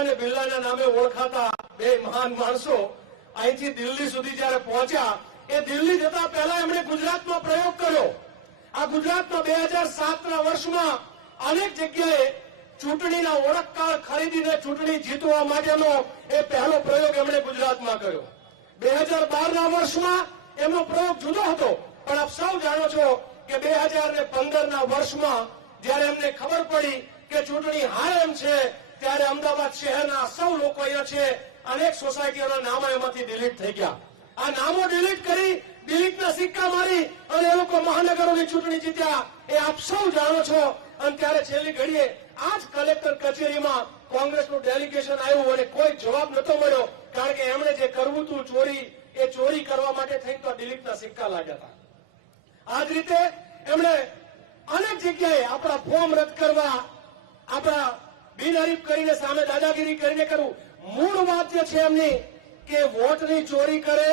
અને બિરલાના નામે ઓળખાતા બે મહાન માણસો અહીંથી દિલ્હી સુધી જયારે પહોંચ્યા, એ દિલ્હી જતા પહેલા એમણે ગુજરાતમાં પ્રયોગ કર્યો. આ ગુજરાતમાં 2007ના વર્ષમાં અનેક જગ્યાએ ચૂંટણીના ઓળખ કાર્ડ ખરીદીને ચૂંટણી જીતવા માટેનો એ પહેલો પ્રયોગ એમણે ગુજરાતમાં કર્યો. 2012ના વર્ષમાં એમનો પ્રયોગ જુદો હતો, પણ આપ સૌ જાણો છો કે 2015ના વર્ષમાં જયારે એમને ખબર પડી કે ચૂંટણી હારે એમ છે, ત્યારે અમદાવાદ શહેરના સૌ લોકો અહીંયા છે, અનેક સોસાયટીઓના નામો એમાંથી ડિલીટ થઈ ગયા. આ નામો ડિલીટ કરી ડિલીટના સિક્કા મારી અને એ લોકો મહાનગરોની ચૂંટણી જીત્યા, એ આપ સૌ જાણો છો. અને ત્યારે છેલ્લી ઘડીએ આ જ કલેક્ટર કચેરીમાં કોંગ્રેસનું ડેલિગેશન આવ્યું અને કોઈ જવાબ નતો મળ્યો, કારણ કે એમણે જે કરવું હતું ચોરી, એ ચોરી કરવા માટે થઈને તો ડિલીટના સિક્કા લાગ્યા હતા. આ જ રીતે એમણે અનેક જગ્યાએ આપણા ફોર્મ રદ કરવા, આપણા બિનહરીફ કરીને સામે દાદાગીરી કરીને કરવું. મૂળ વાત જે છે એમની કે વોટની ચોરી કરે,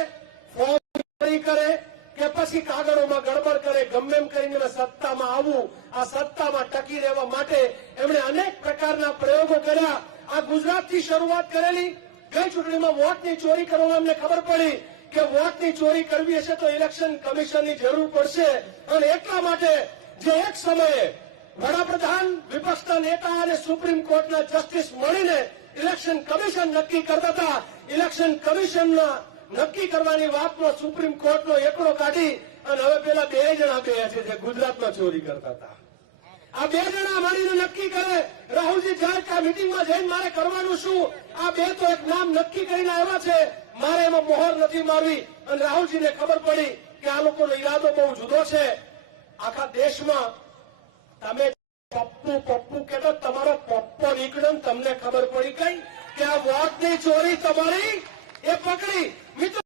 ફોર્મ ચોરી કરે કે પછી કાગળોમાં ગડબડ કરે, ગમે એમ કરીને સત્તામાં આવવું, આ સત્તામાં ટકી રહેવા માટે એમણે અનેક પ્રકારના પ્રયોગો કર્યા. આ ગુજરાતથી શરૂઆત કરેલી. ગઈ ચૂંટણીમાં વોટની ચોરી કરવામાં એમને ખબર પડી કે વોટની ચોરી કરવી હશે તો ઇલેક્શન કમિશનની જરૂર પડશે, અને એટલા માટે જે એક સમયે વડાપ્રધાન, વિપક્ષના નેતા અને સુપ્રીમ કોર્ટના જસ્ટિસ મળીને ઇલેક્શન કમિશન નક્કી કરતા હતા, ઇલેક્શન કમિશનના નક્કી કરવાની વાતમાં સુપ્રીમ કોર્ટનો એકડો કાઢી અને હવે પેલા બે જણા બે છે જે ગુજરાતમાં ચોરી કરતા હતા. આ બે જણા મળીને નક્કી કરે. રાહુલજી જાય કે આ મિટિંગમાં જઈને મારે કરવાનું શું? આ બે તો એક નામ નક્કી કરીને આવ્યા છે, મારે એમાં મોહર નથી મારવી. અને રાહુલજીને ખબર પડી કે આ લોકોનો ઈરાદો બહુ જુદો છે. આખા દેશમાં તમે પપ્પુ પપ્પુ કહેતો તમારો પપ્પો નીકળ્યો, તમને ખબર પડી ગઈ કે આ વોટની ચોરી તમારી એ પકડી.